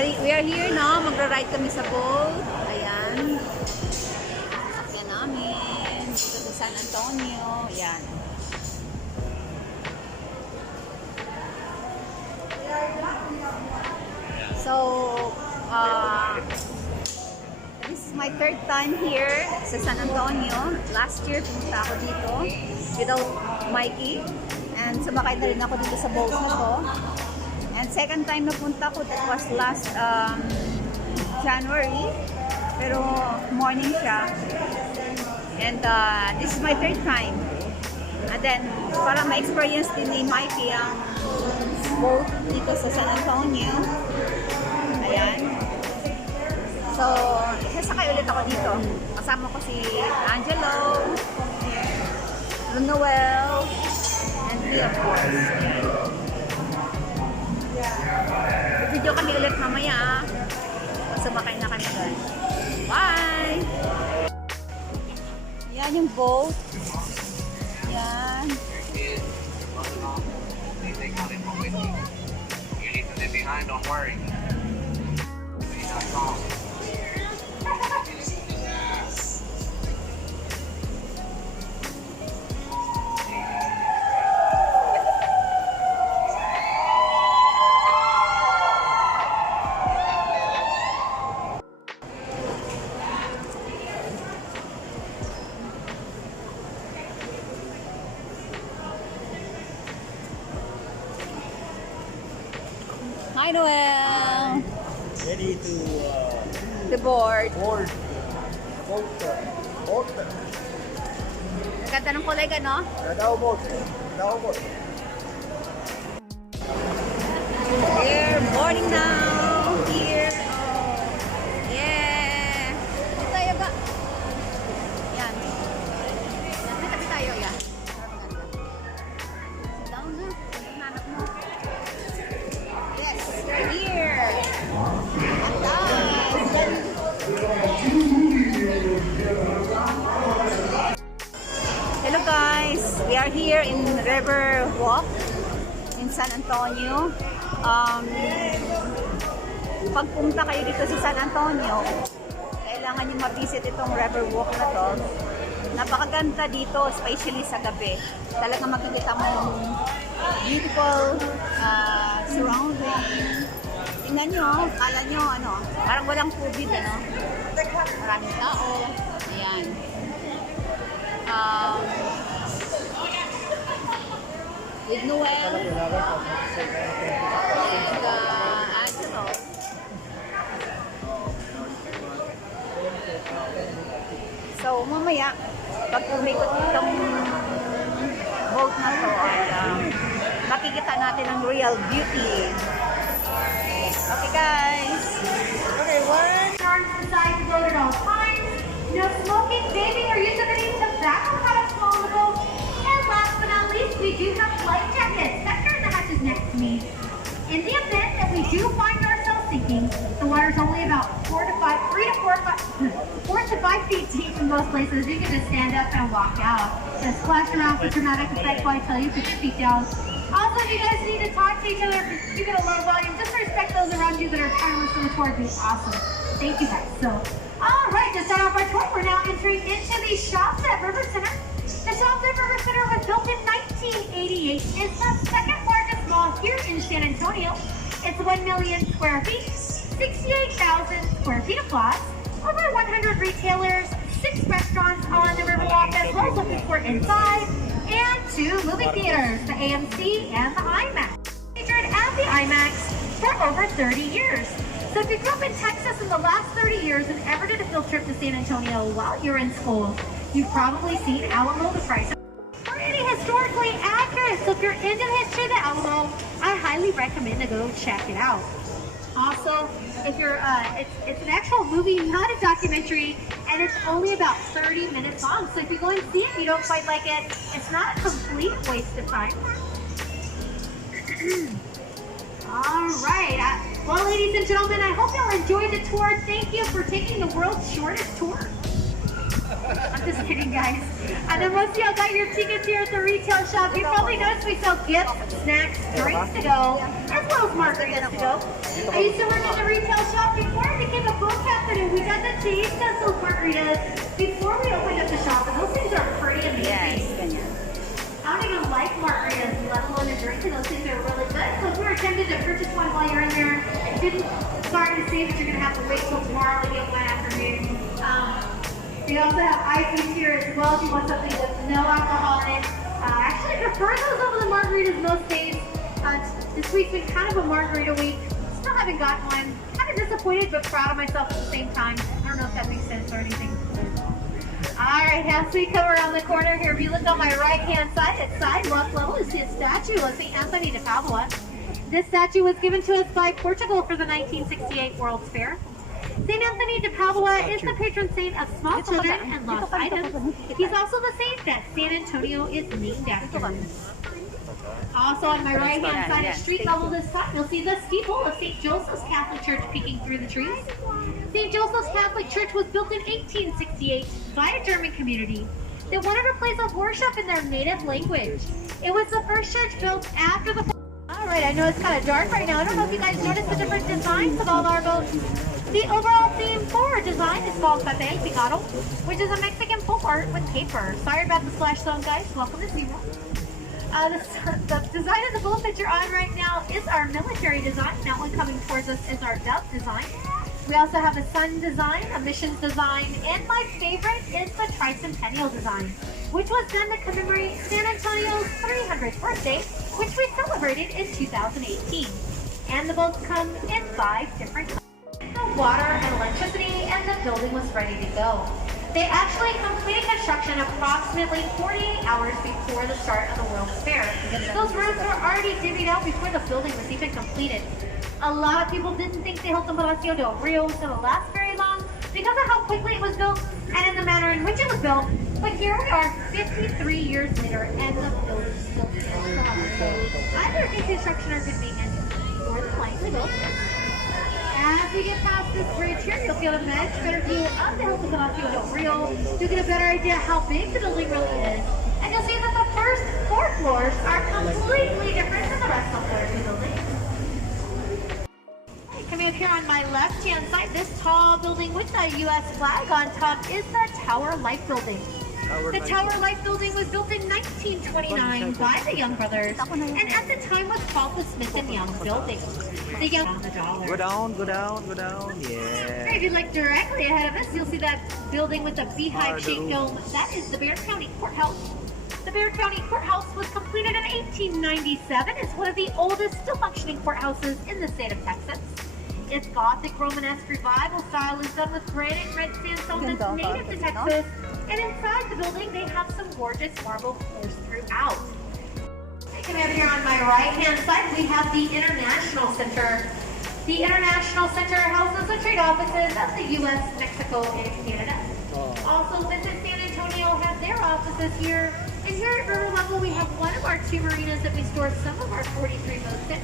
We are here, no? Magra-ride kami sa boat. Ayan. Sakyan namin. Dito sa San Antonio. Ayan. So, this is my third time here sa San Antonio. Last year, pumunta ako dito without Mikey. And sumakay na rin ako dito sa boat na to. And second time na punta ko, that was last January. Pero morning siya. And this is my third time. And then, para ma-experience din ni Mikey ang boat dito sa San Antonio. Ayan. So, sasakay ulit ako dito. Kasama ko si Angelo, Noel, and me of course. Video kami ulit mamaya. Sumakay na kami doon. Bye! Yan yung boat. Yan. You need to leave behind, don't worry. Hi, Noel! Ready to The board. board. Boat. Ang ganda ng kulay ka, no? Dadao boat. They're boarding now. Here. Oh. Yeah. Dito tayo ba? Yan. Tabi tayo, yan. Sit down na. Hanap mo. Yes, we're here. Hello guys, we are here in River Walk in San Antonio. Pag pumunta kayo dito sa San Antonio, kailangan nyo ma-visit itong River Walk na to. Napakaganda dito, especially sa gabi. Talagang makikita mo yung beautiful surrounding. Tingnan nyo, kala nyo, parang walang COVID, Maraming tao. Ayan. With Noel and Angelo. So, mamaya, pag umikot itong boat na to, makikita natin ang real beauty. Okay, guys. Okay, one. Arms inside the boat at all times. No smoking, vaping, or use of any tobacco products while on the boat. And last but not least, we do have life jackets. Sector the hatches next to me. In the event that we do find ourselves sinking, the water's only about 4 to 5 feet deep in most places. You can just stand up and walk out. Just splash around for dramatic effect while I tell you to keep your feet down. Also, if you guys need to talk to each other, keep it a low volume. Just respect those around you that are trying to listen towards you. Awesome. Thank you guys. So, all right, to start off our tour, we're now entering into the Shops at River Center. The Shops at River Center was built in 1988. It's the second largest mall here in San Antonio. It's 1 million square feet, 68,000 square feet of plots, over 100 retailers, 6 restaurants on the Riverwalk, as well as a food court inside, and 2 movie theaters, the AMC and the IMAX. Featured at the IMAX for over 30 years. So if you grew up in Texas in the last 30 years and ever did a field trip to San Antonio while you're in school, you've probably seen Alamo the Price. Pretty historically accurate. So if you're into the history of the Alamo, I highly recommend to go check it out. Also, if you're, it's an actual movie, not a documentary, and it's only about 30 minutes long. So if you go and see it, you don't quite like it, it's not a complete waste of time. All right. Well, ladies and gentlemen, I hope y'all enjoyed the tour. Thank you for taking the world's shortest tour. I'm just kidding, guys. And then once y'all got your tickets here at the retail shop, you probably noticed we sell gifts, snacks, drinks to go, as well as margaritas to go. I used to work in the retail shop before I became a boat captain, and we got to taste test those margaritas before we opened up the shop, and those things are pretty amazing. Yes, ganyan. I don't even like margaritas, let alone a drink, and those things are really good. So if you're tempted to purchase one while you're in there, I didn't start to say that you're going to have to wait till tomorrow to get one afternoon. We also have ICs here as well if you want something with no alcohol in it. Actually, I prefer those over the margaritas most days. This week's been kind of a margarita week. Still haven't gotten one. Kind of disappointed, but proud of myself at the same time. I don't know if that makes sense or anything. Alright, as we come around the corner here, if you look on my right-hand side, at sidewalk level, you see a statue of St. Anthony de Padua. This statue was given to us by Portugal for the 1968 World's Fair. St. Anthony de Padua is the patron saint of small children and lost items. He's also the saint that San Antonio is named after. Also on my right-hand side at street level this time, you'll see the steeple of St. Joseph's Catholic Church peeking through the trees. St. Joseph's Catholic Church was built in 1868 by a German community that wanted a place of worship in their native language. It was the first church built after the... Alright, I know it's kind of dark right now. I don't know if you guys noticed the different designs of all our boats. The overall theme for our design is called Papel Picado, which is a Mexican folk art with paper. Sorry about the splash zone, guys. Welcome to SeaWorld. The design of the boat that you're on right now is our military design. That one coming towards us is our Dove design. We also have a Sun design, a Missions design, and my favorite is the Tricentennial design, which was done to commemorate San Antonio's 300th birthday, which we celebrated in 2018. And the boats come in 5 different colors. The water and electricity, and the building was ready to go. They actually completed construction approximately 48 hours before the start of the World's Fair. Those rooms were already divvied out before the building was even completed. A lot of people didn't think the Hilton Palacio del Rio was going to last very long because of how quickly it was built and in the manner in which it was built. But here we are 53 years later and the building still stands. So either in construction or good maintenance, or the nicely built. As we get past this bridge here, you'll feel a much better view of the Hilton Palacio del Rio. You'll get a better idea how big the building really is. And you'll see that the first 4 floors are completely different than the rest of the floors of the building. Coming up here on my left-hand side, this tall building with the U.S. flag on top is the Tower Life Building. The Tower Life Building was built in 1929 by the Young brothers, and at the time was called the Smith & Young Building. The Young on the dollar. Go down, go down, go down. Yeah. If you look directly ahead of us, you'll see that building with the beehive-shaped dome. That is the Bexar County Courthouse. The Bexar County Courthouse was completed in 1897. It's one of the oldest still functioning courthouses in the state of Texas. Its Gothic Romanesque revival style is done with granite and red sandstone that's native to Texas. And inside the building, they have some gorgeous marble floors throughout. Coming up here on my right-hand side, we have the International Center. The International Center houses the trade offices of the U.S., Mexico, and Canada. Also, Visit San Antonio has their offices here. And here at river level, we have one of our 2 marinas that we store some of our 43 boats in.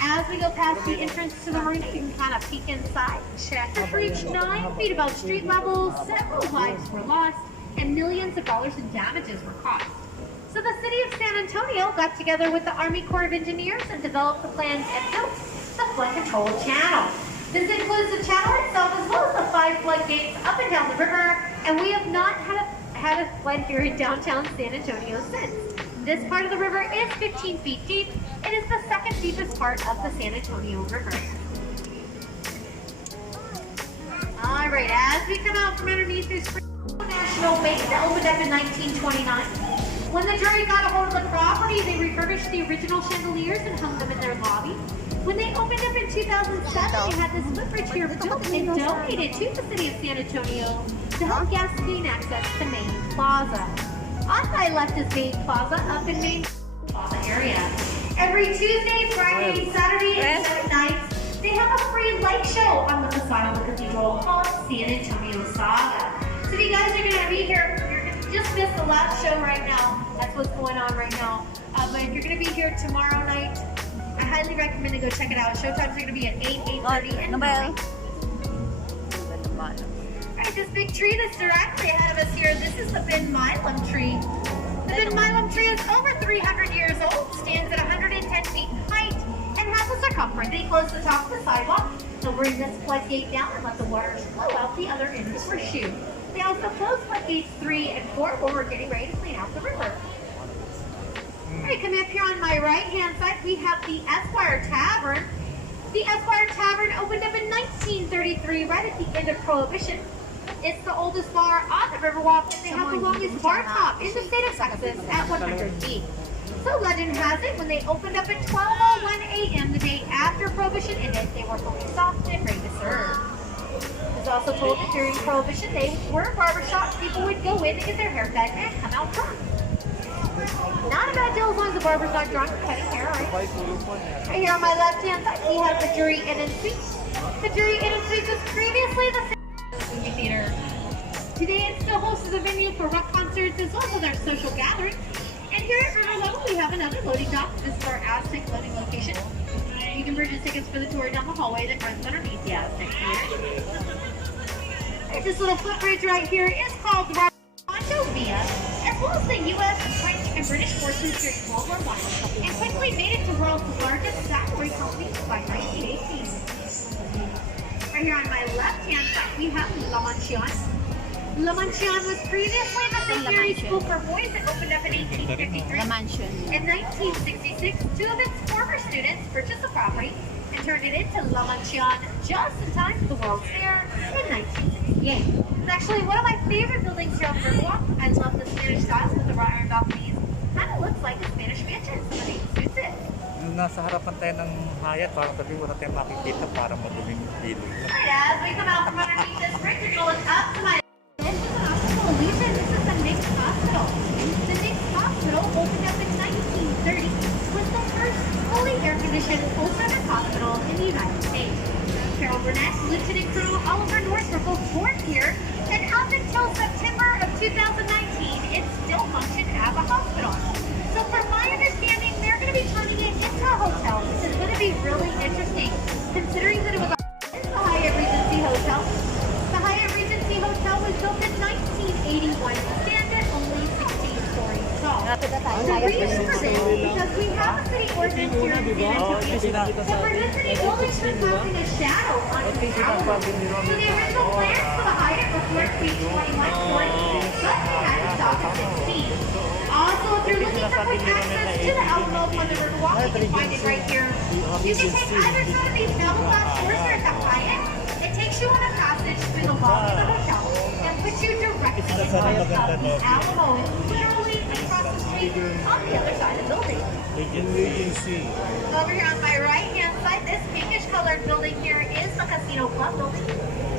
As we go past the entrance to the marina, you can kind of peek inside. Checkers reached 9 feet above street level, several lives were lost, and millions of dollars in damages were caused. So the city of San Antonio got together with the Army Corps of Engineers and developed the plans and built the flood control channel. This includes the channel itself as well as the 5 floodgates up and down the river, and we have not had a flood here in downtown San Antonio since. This part of the river is 15 feet deep. It is the 2nd deepest part of the San Antonio River. Alright, as we come out from underneath this National Bank that opened up in 1929, when the jury got a hold of the property, they refurbished the original chandeliers and hung them in their lobby. When they opened up in 2007, they had this footbridge here built and donated to the city of San Antonio to help guests gain access to Main Plaza. On my left is Main Plaza, up in Main Plaza area. Every Tuesday, Friday, Saturday, and Sunday nights, they have a free light show on the facade of the cathedral called San Antonio Saga. So if you guys are going to be here, you're going to just miss the last show right now. That's what's going on right now. But if you're going to be here tomorrow night, I highly recommend to go check it out. Showtimes are going to be at 8, 8:30, and 9. right, this big tree that's directly ahead of us here, this is the Ben Milam tree. The Ben Milam tree is over 300 years old, stands at 110 feet in height, and has a circumference. They close the top of the sidewalk. They'll bring this floodgate down and let the water flow out the other end of the horseshoe. They also close floodgates 3 and 4 when we're getting ready to clean out the river. All right, coming up here on my right-hand side, we have the Esquire Tavern. The Esquire Tavern opened up in 1933, right at the end of Prohibition. It's the oldest bar on the Riverwalk, and they have the longest bar top in the state of Texas at 100 feet. So legend has it, when they opened up at 12:01 a.m. the day after Prohibition ended, they were fully stocked and ready to serve. It was also told that during Prohibition, they were barbershops. People would go in to get their hair cut and come out drunk. Not a bad deal as long as the barber's not drunk or cutting hair, right? Right here on my left-hand side, we have the Jury Inn and Suites. The Jury Inn and Suites was previously the movie theater. Today, it still hosts a venue for rock concerts as well as other social gatherings. And here at River Level, we have another loading dock. This is our Aztec loading location. You can purchase tickets for the tour down the hallway that runs underneath the Aztec Theater. This little footbridge right here is called the Rancho Villa, as well as the U.S., French, and British forces during World War I, and quickly made it to the world's largest satellite company by 1918. Right here on my left-hand side, we have La Mansion. La Mansion was previously the St. Mary's School for Boys that opened up in 1853. La Mansion. In 1966, 2 of its former students purchased the property and turned it into La Mansion just in time for the World's Fair in 1968. It's actually one of my favorite buildings here on the Riverwalk. I love the Spanish style with the wrought iron balconies. Kind of looks like a Spanish mansion. So the name suits it. Nasa harapan tayo ng Hyatt, parang tabi wala tayong makikita para maduming dito. Alright, as we come out from underneath this bridge and go up to my this is an hospital illusion. This is the Nix Hospital. The Nix Hospital opened up in 1930. Was the first fully air-conditioned full-service hospital in the United States. Carol Burnett, Lieutenant Colonel Oliver North were both born here, and up until September of 2019, it still functioned as a hospital. So from my understanding, they're going to be turning it into a hotel, which is going to be really interesting, considering that it was the Hyatt Regency Hotel. The Hyatt Regency Hotel was built in 1981, stand at only 16 stories tall. The reason for this is because we have a city ordinance here in San Antonio that prevents any buildings from casting a shadow onto the tower. So the original plans for the Hyatt were for it to be 21 stories, but they had to stop at 16. Also, if you're looking for quick access to the Alamo on the Riverwalk, you can find it right here. You can take either side of these double glass doors here at the Hyatt. It takes you on a passage through the lobby of the hotel and puts you directly in front of the Alamo. It's literally across the street on the other side of the building. Over here on my right-hand side, this pinkish colored building here is the Casino Club building.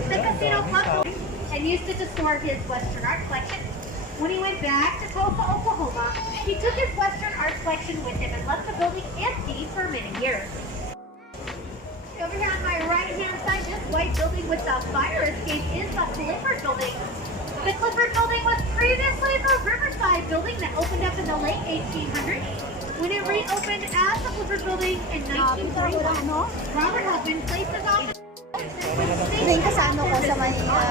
The Casino Club building, and used it to store his Western art collection. When he went back to Tulsa, Oklahoma, he took his Western art collection with him and left the building empty for many years. Over here on my right-hand side, this white building with the fire escape is the Clifford Building. The Clifford Building was previously the Riverside Building that opened up in the late 1800s. When it reopened as the Clifford Building in 1941, Robert Husband placed his office. Ring kasama ko sa Manila.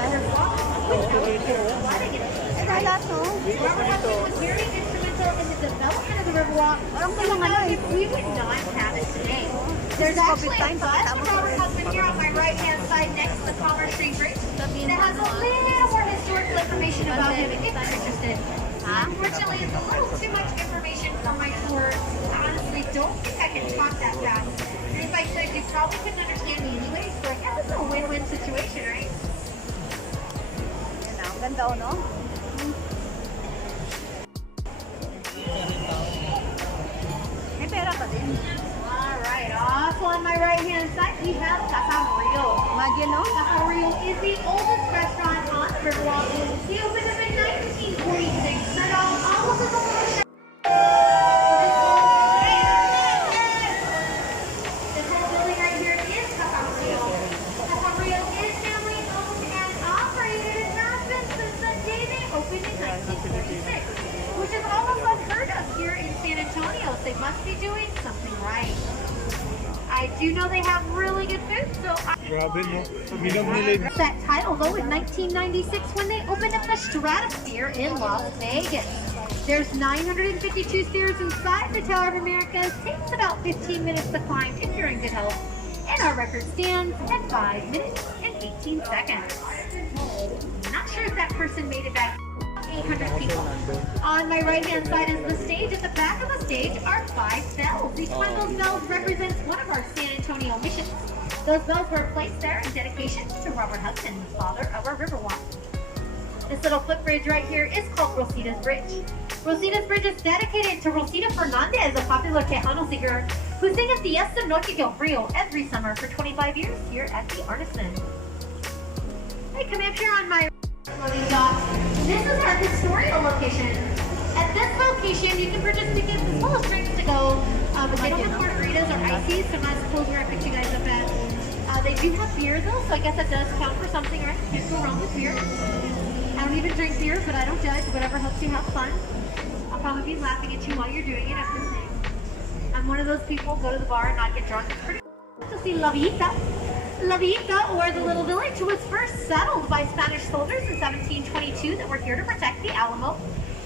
Robert Husband was very instrumental in the development of the Riverwalk. If we would not have it today. There's actually a bus from Robert Husband here on my right-hand side next to the Commerce Street Bridge that has a little more historical information about him if you're interested. Unfortunately, it's a little too much information for my tour. I honestly don't think I can talk that fast. And if I could, you probably couldn't understand me anyway. So I guess it's a win-win situation, right? Yan na, ang ganda no? May pera pa din. Alright, also on my right-hand side, we have Casario. Imagine no? Casario is the oldest restaurant on the Riverwalk. He opened up in 1946. Set out almost as a little shop. This whole building right here is Casario. Casario is family owned and operated and has been since the day they opened in 1946, which is almost unheard of here in San Antonio. They must be doing something right. I do know they have really good food, so Grabe, no? Minam nila yung That title though in 1996 when they opened up the Stratosphere in Las Vegas. There's 952 stairs inside the Tower of America. Takes about 15 minutes to climb if you're in good health. And our record stands at 5 minutes and 18 seconds. Not sure if that person made it back. 800 people. On my right hand side is the stage. At the back of the stage are 5 bells. Each one of those bells represents one of our San Antonio missions. Those bells were placed there in dedication to Robert Hudson, the father of our Riverwalk. This little footbridge right here is called Rosita's Bridge. Rosita's Bridge is dedicated to Rosita Fernandez, a popular Tejano singer who sang at Fiesta Noche del Rio every summer for 25 years here at the Artisan. Hey, come up here on my loading dock. This is our historical location. At this location, you can purchase tickets as well as drinks to go. They don't have margaritas or ices, so I'm not supposed where I picked you guys up at. They do have beer though, so I guess that does count for something, right? Can't go wrong with beer. I don't even drink beer, but I don't judge. Whatever helps you have fun. I'll probably be laughing at you while you're doing it after saying. I'm one of those people, go to the bar and not get drunk. It's pretty cool to see La Villita. La Villita, or the Little Village, was first settled by Spanish soldiers in 1722 that were here to protect the Alamo.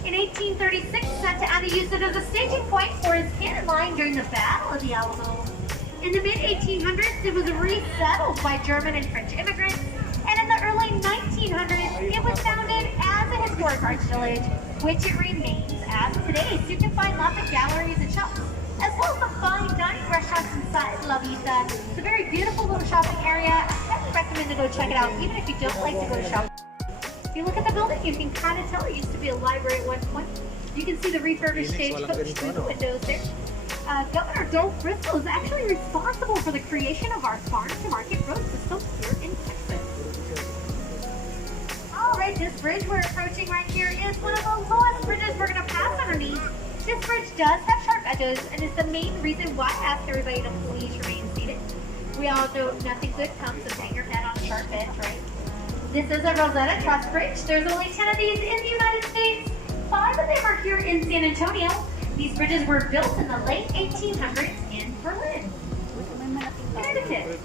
In 1836, Santa Anna used it as a staging point for its cannon line during the Battle of the Alamo. In the mid-1800s, it was resettled by German and French immigrants, and in the early 1900s, it was founded as a historic arts village, which it remains as today. So you can find lots of galleries and shops, as well as some fine dining restaurants inside La Vita. It's a very beautiful little shopping area. I highly recommend to go check it out, even if you don't like to go to shopping. If you look at the building, you can kind of tell it used to be a library at one point. You can see the refurbished stagecoach through the windows there. Governor Dolph Briscoe is actually responsible for the creation of our farm-to-market road system here in Texas. All right, this bridge we're approaching right here is one of the lowest bridges we're going to pass underneath. This bridge does have sharp edges and is the main reason why I ask everybody to please remain seated. We all know nothing good comes to bang your head on a sharp edge, right? This is a Rosetta Truss Bridge. There's only 10 of these in the United States. 5 of them are here in San Antonio. These bridges were built in the late 1800s in Berlin, Connecticut.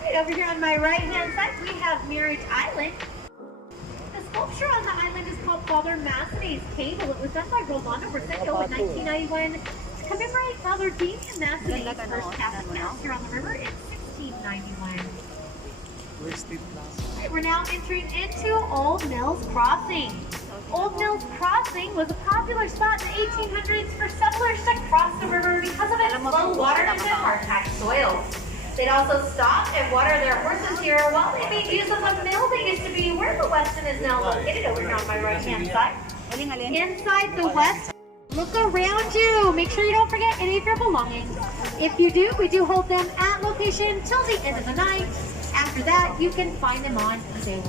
Right over here on my right-hand side, we have Marriage Island. The sculpture on the island is called Father Massenet's Table. It was done by Rolando Rosendo in 1991 to commemorate Father Damian Massenet's first Catholic Mass here on the river in 1691. Right, we're now entering into Old Mills Crossing. Old Mills Crossing was a popular spot in the 1800s for settlers to cross the river because of its low water and hard-packed soils. They'd also stop and water their horses here while they made use of the mill that used to be where the Westin is now located over here on my right-hand side. Inside the West, look around you. Make sure you don't forget any of your belongings. If you do, we do hold them at location till the end of the night. After that, you can find them on eBay.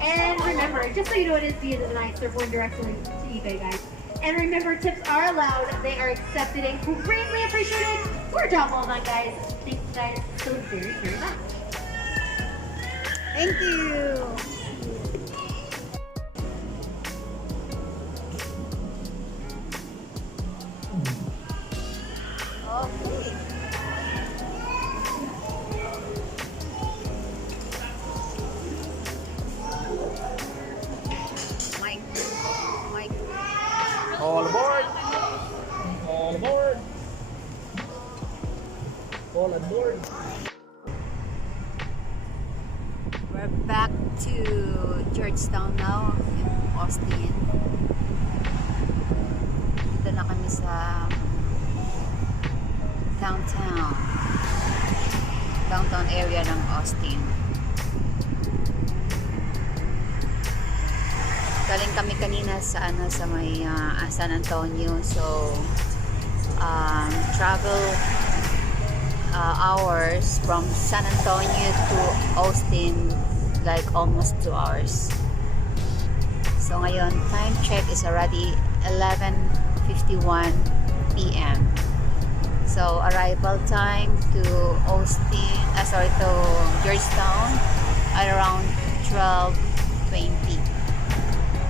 And remember, just so you know, it is the end of the night, so they're going directly to eBay, guys. And remember, tips are allowed. They are accepted and greatly appreciated. We're job well done, guys. Thank you guys so very, very much. Thank you. Okay. Mike. all aboard! All aboard! All aboard! We're back to Georgetown now in Austin. Dito na kami sa downtown area ng Austin. Galing kami kanina sa may San Antonio, so travel hours from San Antonio to Austin, like almost 2 hours. So ngayon, time check is already 11:51 p.m. So arrival time to to Georgetown at around 12:20.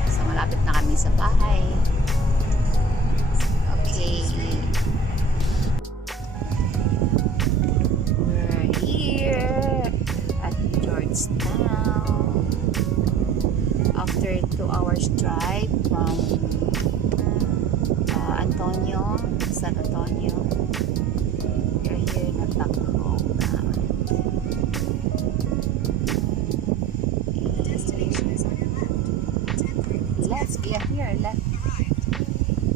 So malapit na kami sa bahay. Okay. 2 hours drive from San Antonio. We're here in Tacloban. The destination is on your left. 10:30. Yeah, here, left.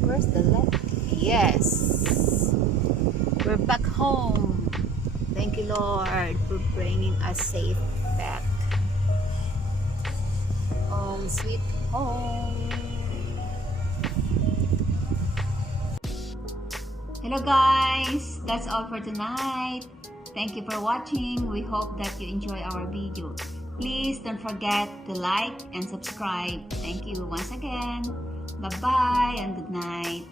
Where's the left? Yes. We're back home. Thank you, Lord, for bringing us safe back. Home, sweet home. Hello guys, that's all for tonight. Thank you for watching. We hope that you enjoy our video. Please don't forget to like and subscribe. Thank you once again. Bye-bye and good night.